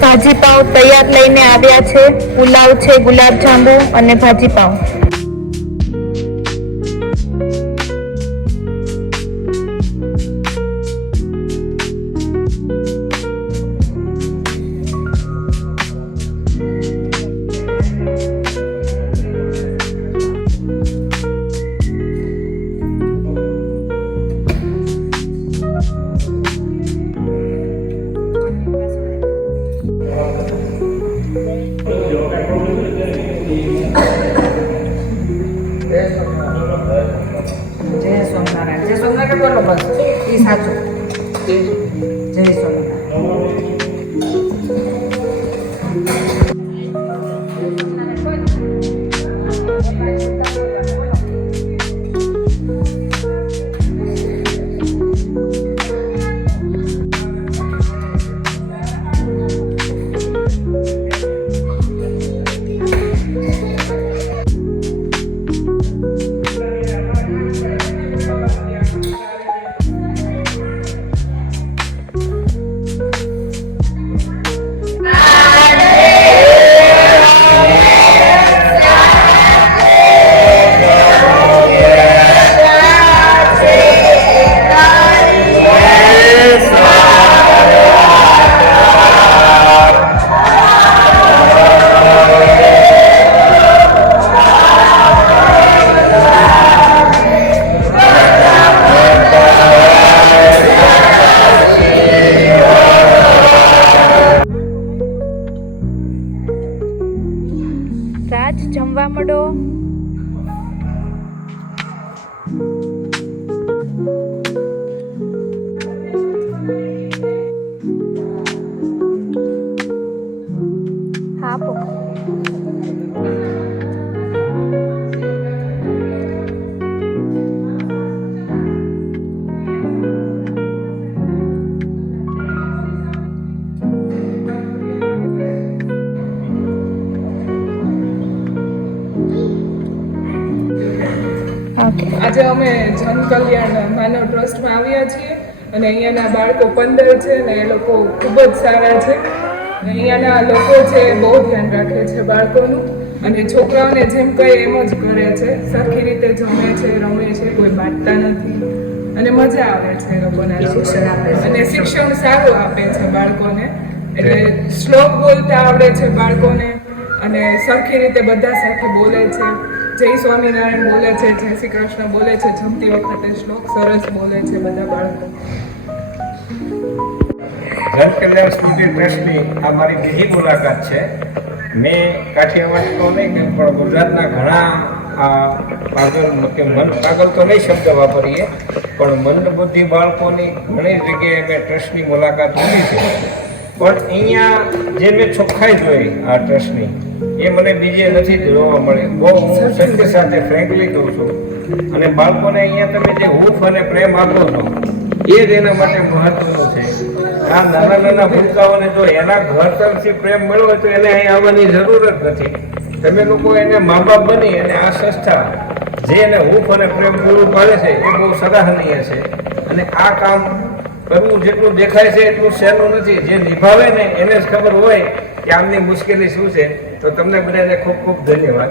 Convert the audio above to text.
ભાજી પાઉં તૈયાર લઈને આવ્યા છે. પુલાવ છે, ગુલાબ જાંબુ અને ભાજી પાઉં. જય સ્વામિનારાયણ બોલો બસ એ સાચું. જય રાજ જમવા મળો. હા પો. આજે અમે જન કલ્યાણ માનવ ટ્રસ્ટમાં આવ્યા છીએ અને અહીંયાના બાળકો 15 છે ને એ લોકો ખૂબ જ સારા છે. અહીંયાના લોકો છે બહુ ધ્યાન રાખે છે બાળકોનું અને છોકરાઓને જેમ કહે એમ જ કરે છે. સરખી રીતે જમે છે, રમે છે, કોઈ બાંટતા નથી અને મજા આવે છે એ લોકોને. શિક્ષણ આપે છે અને શિક્ષણ સારું આપે છે બાળકોને. એટલે શ્લોક બોલતા આવડે છે બાળકોને અને સરખી રીતે બધા સાથે બોલે છે. જય સ્વામિનારાયણ બોલે છે, જય શ્રી કૃષ્ણ બોલે છે, જમતી વખતે શ્લોક સરસ બોલે છે બધા બાળકો. જન કલ્યાણ સ્મૃતિ ટ્રસ્ટની આ મારી બીજી મુલાકાત છે. મેં કાઠિયાવાડ તો નહીં પણ ગુજરાતના ઘણા પાગલ કે મન પાગલ તો નહીં શબ્દ વાપરીએ પણ મંદબુદ્ધિ બાળકોની ઘણી જગ્યાએ મેં ટ્રસ્ટની મુલાકાત લીધી છે. પણ અહીંયા જે મેં ચોખ્ખાઈ જોઈ આ ટ્રસ્ટની એ મને બીજે નથી જોવા મળે. બહુ હું સત્ય સાથે ફ્રેન્કલી કહું છું. અને બાળકોને અહીંયા તમે જે હૂંફ અને પ્રેમ આપો છો એ જ એના માટે મહત્વનું છે. આ નાના નાના ભૂલકાઓને જો એના ઘર તરફથી પ્રેમ મળ્યો હોય તો એને અહીં આવવાની જરૂર જ નથી. તમે લોકો એને મા બાપ બની અને આ સંસ્થા જે એને હૂંફ અને પ્રેમ પૂરું પાડે છે એ બહુ સરાહનીય છે. અને આ કામ કરવું જેટલું દેખાય છે એટલું સહેલું નથી. જે નિભાવે ને એને જ ખબર હોય કે આમની મુશ્કેલી શું છે. તો તમને બધાને ખૂબ ખૂબ ધન્યવાદ.